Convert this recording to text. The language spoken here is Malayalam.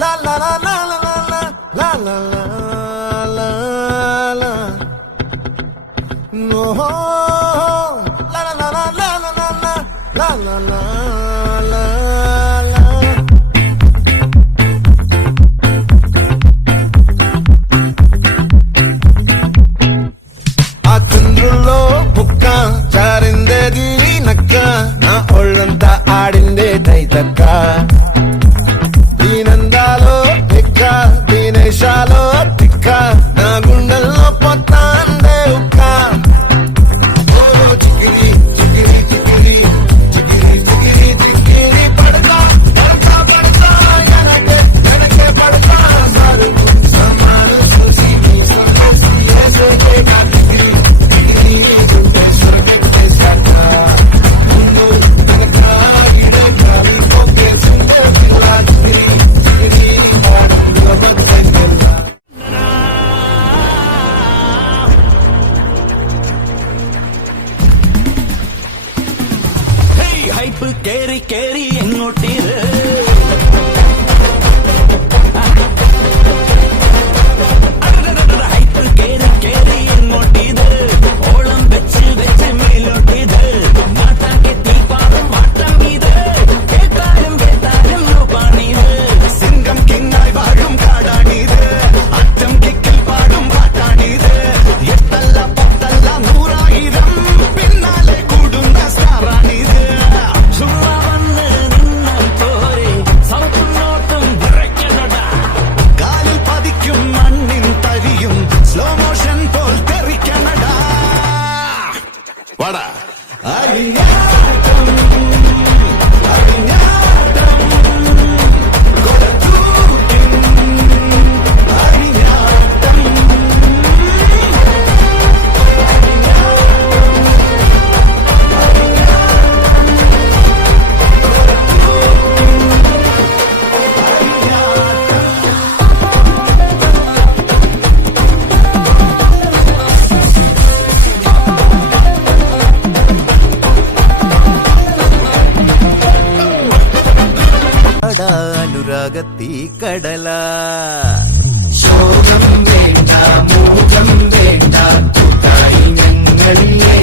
la la la la la la la la la la la no la la la la la la la la la la la అతంద్రులో ముక్క చారిందేది నక్క నా ఒళ్ళంతా ఆడిందే తైతక్క దీనందాలో ఎక్క దీనేశాలో తిక్క నా గుండెల్లో పొత్తాందే ఉక్క చిక్కిరి చిక్కిరి చిక్కిరి చిక్కిరి చిక్కిరి చిక్కిరి పడతా పడతా పడతా ఎనకే ఎనకే పడతా మరుగు సమాను చూసి నీ సంతోషి ఏసే కాకి ഹൈപ്പ് കേറി കേറി എങ്ങോട്ടീത് ഹൈപ്പ് കേറി കേറി എങ്ങോട്ടീത് ഓളം വെച്ച് വെച്ച് മേലോട്ടീത് മാട്ടാൻ കെത്തി പാദം മാട്ടം ഇത് കേട്ടാലും കേട്ടാലും പണീത് സിംഗം കിങ്ങായി വാഴും കാടാണീത് അറ്റം കിക്കിൽ പാടും പാട്ടാണീത് എട്ടല്ല പത്തല്ല 100,000 പിന്നാലെ കൂടുന്ന സ്റ്റാറാണീത് ചുമ്മാ വന്ന് നിന്നാൽ പോരെ സൗത്തുന്നോട്ടും വിറയ്ക്കണടാ കാലിൽ പതിക്കും മണ്ണിൻ തരിയും സ്ലോ മോഷൻ പോൽ തെറിക്കണടാ വടാ അരിഞ്ഞാട്ടം അരിഞ്ഞാട്ടം കൊടത്തൂക്കിൻ അരിഞ്ഞാട്ടം അനുരാഗത്തീ കടല ശോകം വേണ്ട മൂകം വേണ്ട കൂട്ടായി ഞങ്ങളിലേ